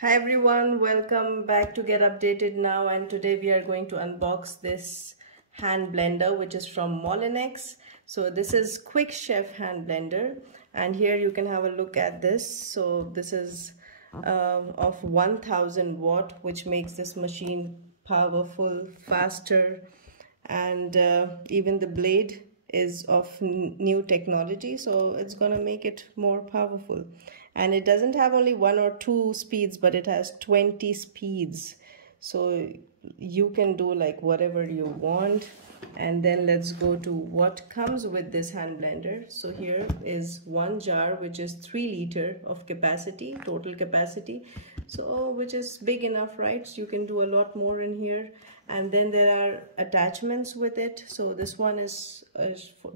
Hi everyone, welcome back to Get Updated Now, and today we are going to unbox this hand blender which is from Moulinex. So this is Quickchef hand blender, and here you can have a look at this. So this is of 1000 watt, which makes this machine powerful, faster, and even the blade is of new technology, so it's gonna make it more powerful. And it doesn't have only 1 or 2 speeds, but it has 20 speeds, so you can do like whatever you want. And then let's go to what comes with this hand blender. So here is one jar which is 3 liter of capacity, total capacity, so which is big enough, right? So you can do a lot more in here. And then there are attachments with it. So this one is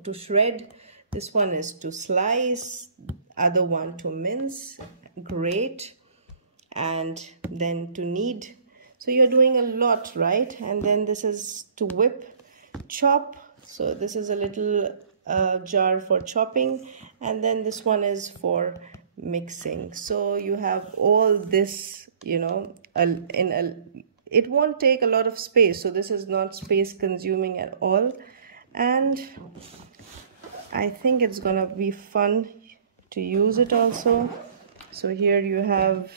to shred, this one is to slice, other one to mince, grate, and then to knead. So you're doing a lot, right? And then this is to whip, chop. So this is a little jar for chopping, and then this one is for mixing. So you have all this, you know, it won't take a lot of space, so this is not space consuming at all. And I think it's gonna be fun to use it also. So here you have,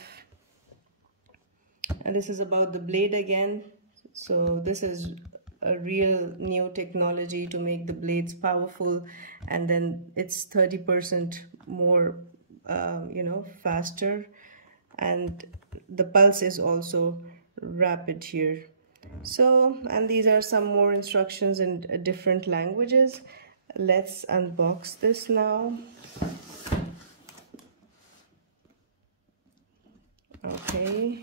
and this is about the blade again. So this is a real new technology to make the blades powerful, and then it's 30% more faster, and the pulse is also rapid here. So, and these are some more instructions in different languages. Let's unbox this now. Okay,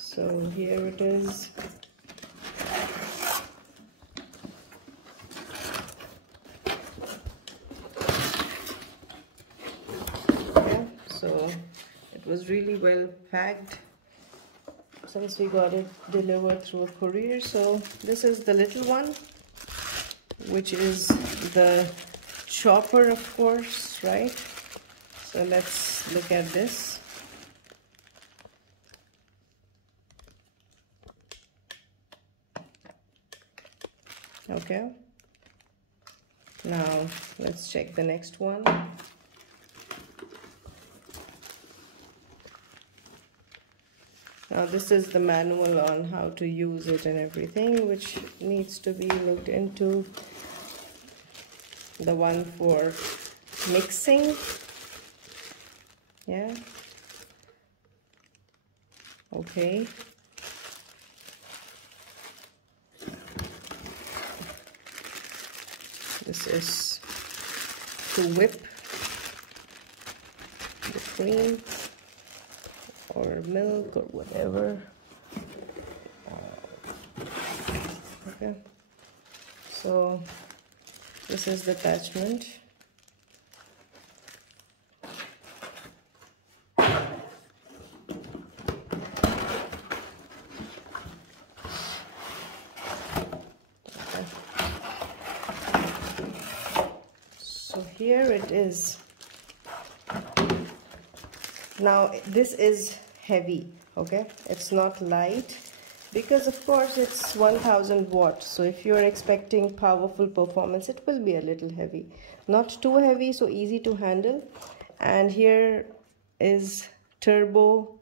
so here it is. Yeah, so it was really well packed since we got it delivered through a courier. So this is the little one, which is the chopper, of course, right? So let's look at this. Okay, now let's check the next one. Now this is the manual on how to use it and everything, which needs to be looked into. The one for mixing, yeah, okay. This is to whip the cream or milk or whatever. Okay, so this is the attachment. So here it is. Now this is heavy, okay? It's not light, because of course it's 1000 watts. So if you're expecting powerful performance, it will be a little heavy. Not too heavy, so easy to handle. And here is turbo,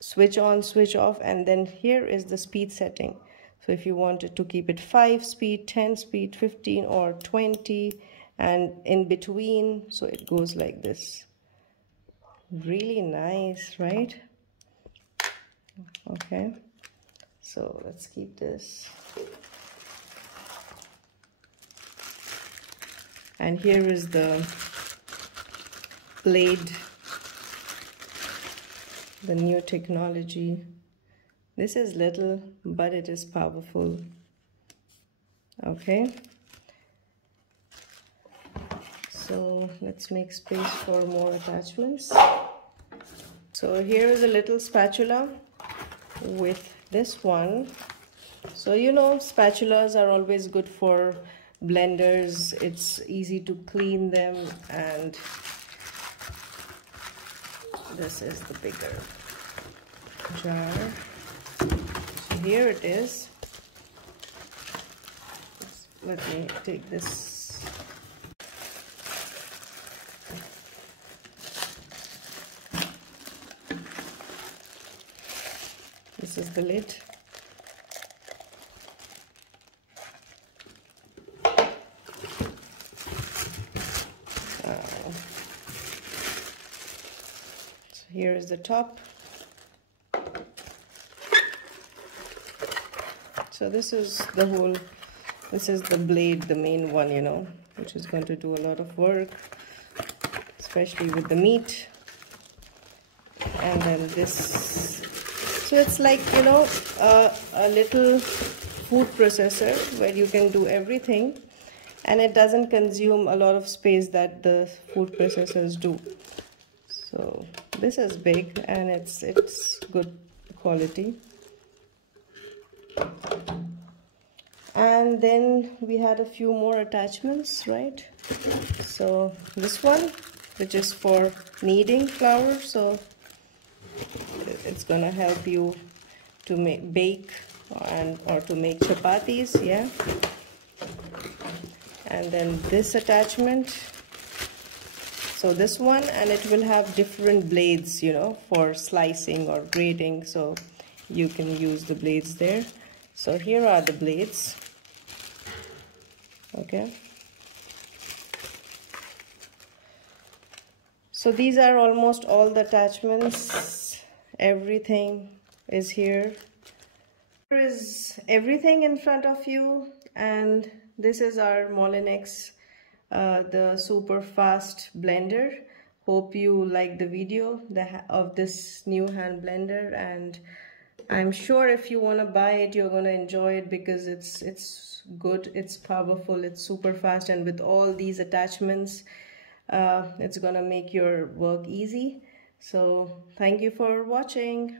switch on, switch off, and then here is the speed setting. So if you wanted to keep it 5 speed, 10 speed, 15 or 20, and in between, so it goes like this. Really nice, right? Okay, so let's keep this. And here is the blade, the new technology. This is little, but it is powerful. Okay, so let's make space for more attachments. So here is a little spatula with this one. So you know, spatulas are always good for blenders. It's easy to clean them, and this is the bigger jar. So here it is. Let me take this. This is the lid. So here is the top. So this is the whole, this is the blade, the main one, you know, which is going to do a lot of work, especially with the meat. And then this, so it's like, you know, a little food processor where you can do everything, and it doesn't consume a lot of space that the food processors do. So this is big and it's good quality. And then we had a few more attachments, right? So this one, which is for kneading flour, so it's gonna help you to bake or to make chapatis, yeah. And then this attachment, so this one, and it will have different blades, you know, for slicing or grating, so you can use the blades there. So here are the blades, okay. So these are almost all the attachments. Everything is here. There is everything in front of you, and this is our Moulinex, the super fast blender. Hope you like the video of this new hand blender, and I'm sure if you want to buy it, you're going to enjoy it because it's good, it's powerful, it's super fast, and with all these attachments, it's going to make your work easy. So thank you for watching.